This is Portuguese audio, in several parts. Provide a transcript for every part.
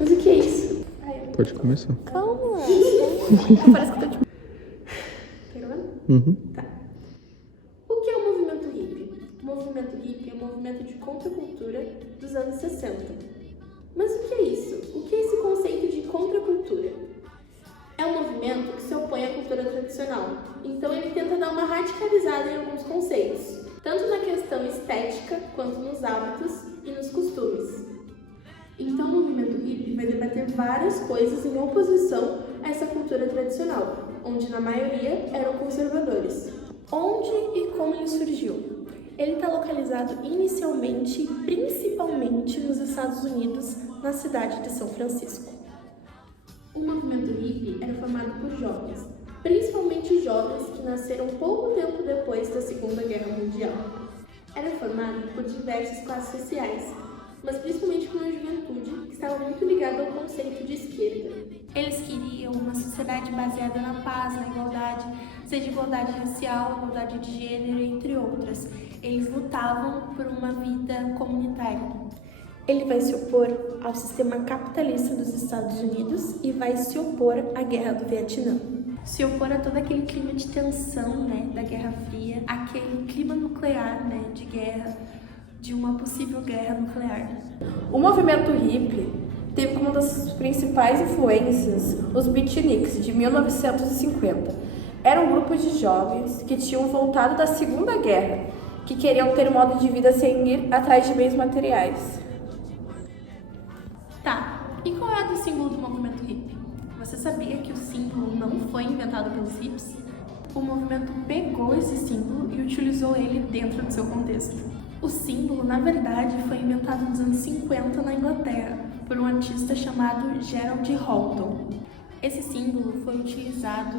Mas o que é isso? Pode começar. Calma. Parece que eu tô tipo... Quer gravar? Uhum. Tá. O que é o movimento hippie? O movimento hippie é um movimento de contracultura dos anos 60. Mas o que é isso? O que é esse conceito de contracultura? É um movimento que se opõe à cultura tradicional. Então ele tenta dar uma radicalizada em alguns conceitos, tanto na questão estética quanto nos hábitos e nos costumes. Então o movimento hippie vai debater várias coisas em oposição a essa cultura tradicional, onde na maioria eram conservadores. Onde e como ele surgiu? Ele está localizado inicialmente, principalmente nos Estados Unidos, na cidade de São Francisco. O movimento hippie era formado por jovens, principalmente jovens que nasceram pouco tempo depois da Segunda Guerra Mundial. Era formado por diversas classes sociais, mas principalmente por uma juventude que estava muito ligada ao conceito de esquerda. Eles queriam uma sociedade baseada na paz, na igualdade, seja igualdade racial, igualdade de gênero, entre outras. Eles lutavam por uma vida comunitária. Ele vai se opor ao sistema capitalista dos Estados Unidos e vai se opor à Guerra do Vietnã. Se opor a todo aquele clima de tensão, da Guerra Fria, aquele clima nuclear, de guerra, de uma possível guerra nuclear. O movimento hippie teve como uma das principais influências os beatniks, de 1950. Era um grupo de jovens que tinham voltado da Segunda Guerra, que queriam ter um modo de vida sem ir atrás de bens materiais. Tá, e qual é o símbolo do movimento hippie? Você sabia que o símbolo não foi inventado pelos hippies? O movimento pegou esse símbolo e utilizou ele dentro do seu contexto. O símbolo, na verdade, foi inventado nos anos 50 na Inglaterra, por um artista chamado Gerald Horton. Esse símbolo foi utilizado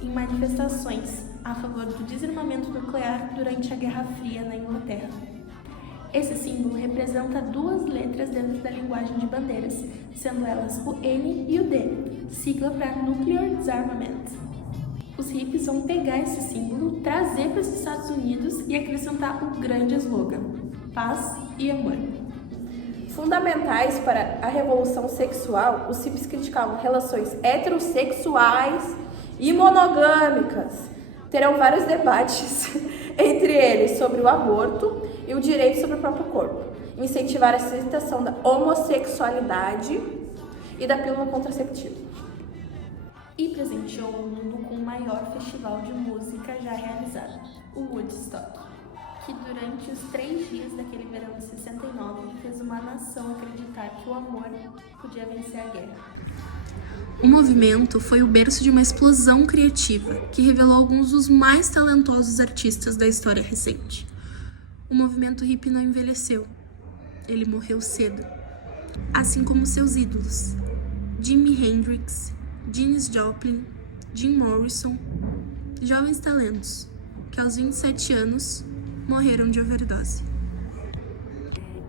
em manifestações a favor do desarmamento nuclear durante a Guerra Fria na Inglaterra. Esse símbolo representa duas letras dentro da linguagem de bandeiras, sendo elas o N e o D, sigla para Nuclear Disarmament. Os hippies vão pegar esse símbolo, trazer para os Estados Unidos e acrescentar o grande slogan: paz e amor. Fundamentais para a revolução sexual, os hippies criticavam relações heterossexuais e monogâmicas. Terão vários debates entre eles sobre o aborto e o direito sobre o próprio corpo. Incentivar a aceitação da homossexualidade e da pílula contraceptiva. E presenteou o mundo com o maior festival de música já realizado, o Woodstock, que durante os 3 dias daquele verão de 69 fez uma nação acreditar que o amor podia vencer a guerra. O movimento foi o berço de uma explosão criativa que revelou alguns dos mais talentosos artistas da história recente. O movimento hippie não envelheceu, ele morreu cedo, assim como seus ídolos, Jimi Hendrix, Janis Joplin, Jim Morrison, jovens talentos que aos 27 anos morreram de overdose.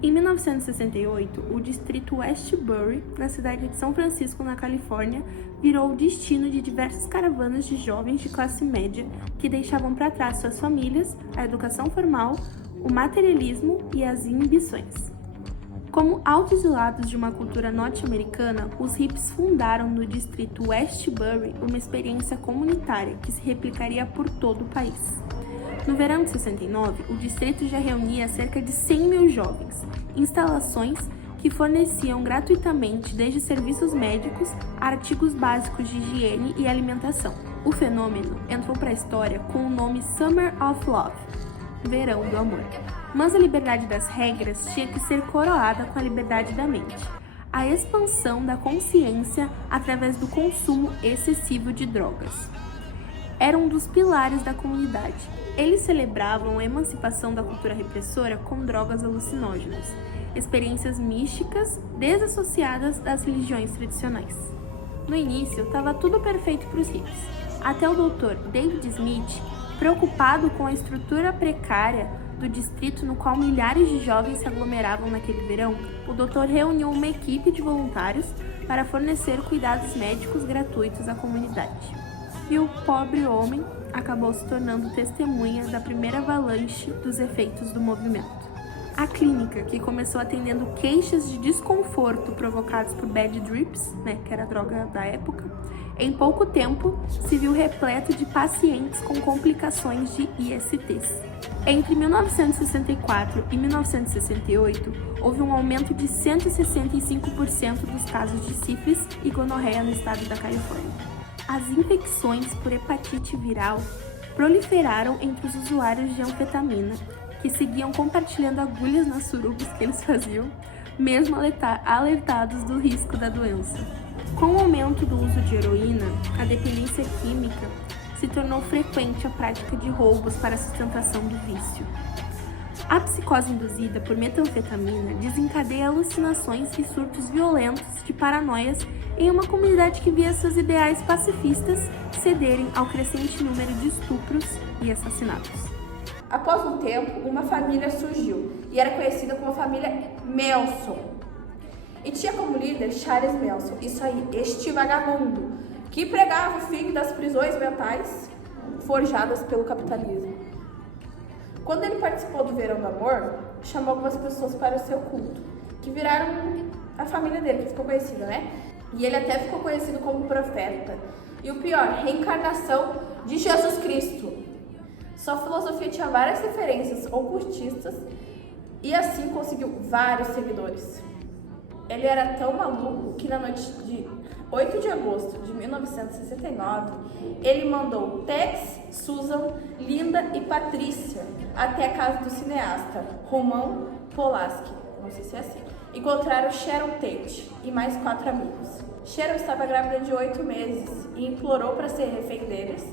Em 1968, o distrito Westbury, na cidade de São Francisco, na Califórnia, virou o destino de diversas caravanas de jovens de classe média que deixavam para trás suas famílias, a educação formal, o materialismo e as inibições. Como autoexilados de uma cultura norte-americana, os hippies fundaram no distrito Westbury uma experiência comunitária que se replicaria por todo o país. No verão de 69, o distrito já reunia cerca de 100 mil jovens, instalações que forneciam gratuitamente desde serviços médicos a artigos básicos de higiene e alimentação. O fenômeno entrou para a história com o nome Summer of Love, Verão do Amor. Mas a liberdade das regras tinha que ser coroada com a liberdade da mente, a expansão da consciência através do consumo excessivo de drogas. Era um dos pilares da comunidade. Eles celebravam a emancipação da cultura repressora com drogas alucinógenas, experiências místicas desassociadas das religiões tradicionais. No início, estava tudo perfeito para os hippies, até o Dr. David Smith, preocupado com a estrutura precária do distrito no qual milhares de jovens se aglomeravam naquele verão, o doutor reuniu uma equipe de voluntários para fornecer cuidados médicos gratuitos à comunidade. E o pobre homem acabou se tornando testemunha da primeira avalanche dos efeitos do movimento. A clínica, que começou atendendo queixas de desconforto provocados por bad drips, né, que era a droga da época, em pouco tempo se viu repleto de pacientes com complicações de ISTs. Entre 1964 e 1968, houve um aumento de 165% dos casos de sífilis e gonorreia no estado da Califórnia. As infecções por hepatite viral proliferaram entre os usuários de anfetamina, que seguiam compartilhando agulhas nas surubas que eles faziam, mesmo alertados do risco da doença. Com o aumento do uso de heroína, a dependência química se tornou frequente a prática de roubos para a sustentação do vício. A psicose induzida por metanfetamina desencadeia alucinações e surtos violentos de paranoias em uma comunidade que via seus ideais pacifistas cederem ao crescente número de estupros e assassinatos. Após um tempo, uma família surgiu e era conhecida como a família Manson. E tinha como líder Charles Manson, isso aí, este vagabundo, que pregava o fim das prisões mentais forjadas pelo capitalismo. Quando ele participou do Verão do Amor, chamou algumas pessoas para o seu culto, que viraram a família dele, que ficou conhecida, né? E ele até ficou conhecido como profeta. E o pior, reencarnação de Jesus Cristo. Sua filosofia tinha várias referências ocultistas e assim conseguiu vários seguidores. Ele era tão maluco que na noite de 8 de agosto de 1969, ele mandou Tex, Susan, Linda e Patrícia até a casa do cineasta Roman Polanski, não sei se é assim. Encontraram Sharon Tate e mais 4 amigos. Sharon estava grávida de 8 meses e implorou para ser refém deles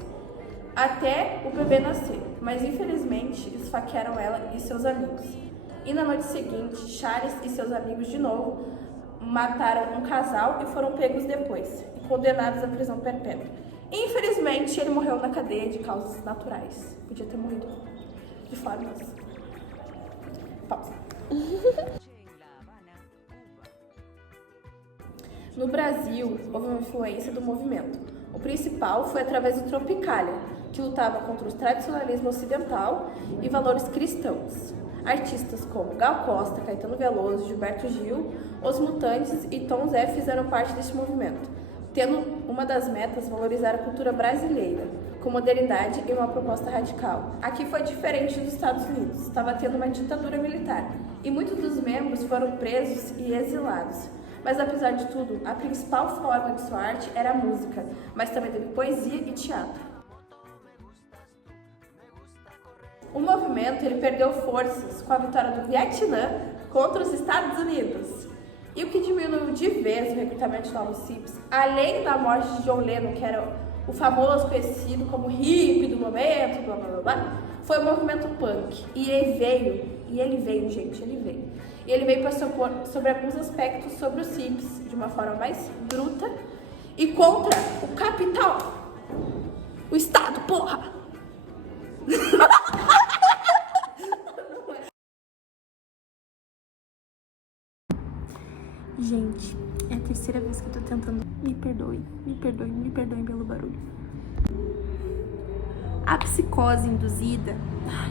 até o bebê nascer, mas infelizmente esfaquearam ela e seus amigos. E na noite seguinte, Charles e seus amigos de novo mataram um casal e foram pegos depois e condenados à prisão perpétua. Infelizmente, ele morreu na cadeia de causas naturais. Podia ter morrido de formas... Pausa. No Brasil, houve uma influência do movimento. O principal foi através do Tropicália, que lutava contra o tradicionalismo ocidental e valores cristãos. Artistas como Gal Costa, Caetano Veloso, Gilberto Gil, Os Mutantes e Tom Zé fizeram parte deste movimento, tendo uma das metas valorizar a cultura brasileira, com modernidade e uma proposta radical. Aqui foi diferente dos Estados Unidos, estava tendo uma ditadura militar, e muitos dos membros foram presos e exilados. Mas apesar de tudo, a principal forma de sua arte era a música, mas também teve poesia e teatro. O movimento ele perdeu forças com a vitória do Vietnã contra os Estados Unidos. E o que diminuiu de vez o recrutamento de novos hippies, além da morte de John Lennon, que era o famoso conhecido como hippie do momento, blá blá blá, foi o movimento punk. E ele veio, gente. E ele veio para se opor sobre alguns aspectos sobre os hippies, de uma forma mais bruta, e contra o capital, o Estado, porra! Gente, é a terceira vez que eu tô tentando. Me perdoem pelo barulho. A psicose induzida. Ai,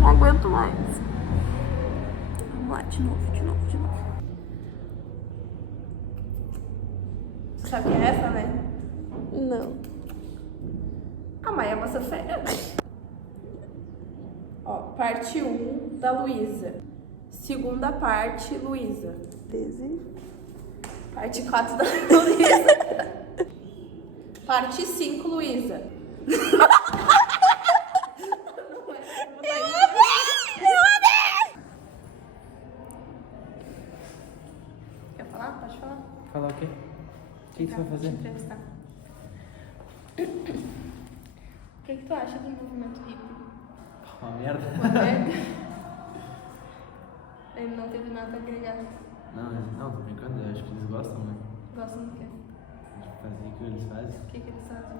não aguento mais. Vamos lá, de novo. Sabe quem é essa, né? Não. A Maia Massafera. Ó, parte 1 da Luísa. Segunda parte, Luísa. 13. Parte 4 da Luísa. Parte 5, Luísa. Quer falar? Pode falar. Falar o quê? O que você vai fazer? Entrevistar. O que tu acha do movimento hippie? Uma merda. Uma merda? Ele não teve nada a agregar. Não, tô brincando, eu acho que eles gostam, né? Gostam do quê? De fazer o que eles fazem. O que eles fazem?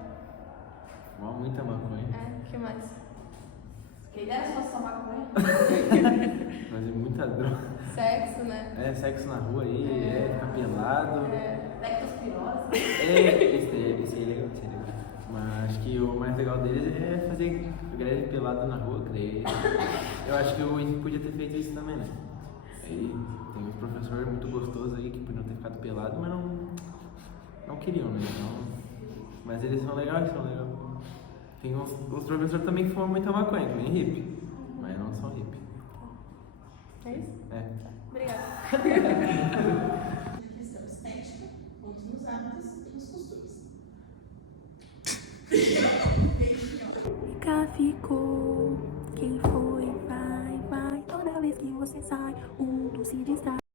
Fumar muita maconha. O que mais? Quem dera só essa maconha? Fazer muita droga. Sexo, né? Sexo na rua aí, ficar pelado. Lectospirose. Esse aí é legal, Mas acho que o mais legal deles é fazer Greve pelado na rua, greve. Eu acho que o INPE podia ter feito isso também, né? Aí tem uns professores muito gostosos aí que podiam ter ficado pelados, mas não queriam, né? Mas eles são legais, Tem uns professores também que fumam muita maconha, que nem hippie, mas não são hippie. É isso? É. Obrigada. Na questão estética, outros nos hábitos e nos costumes. Fica, ficou. Quem foi, vai. Toda vez que você sai, um se distrai.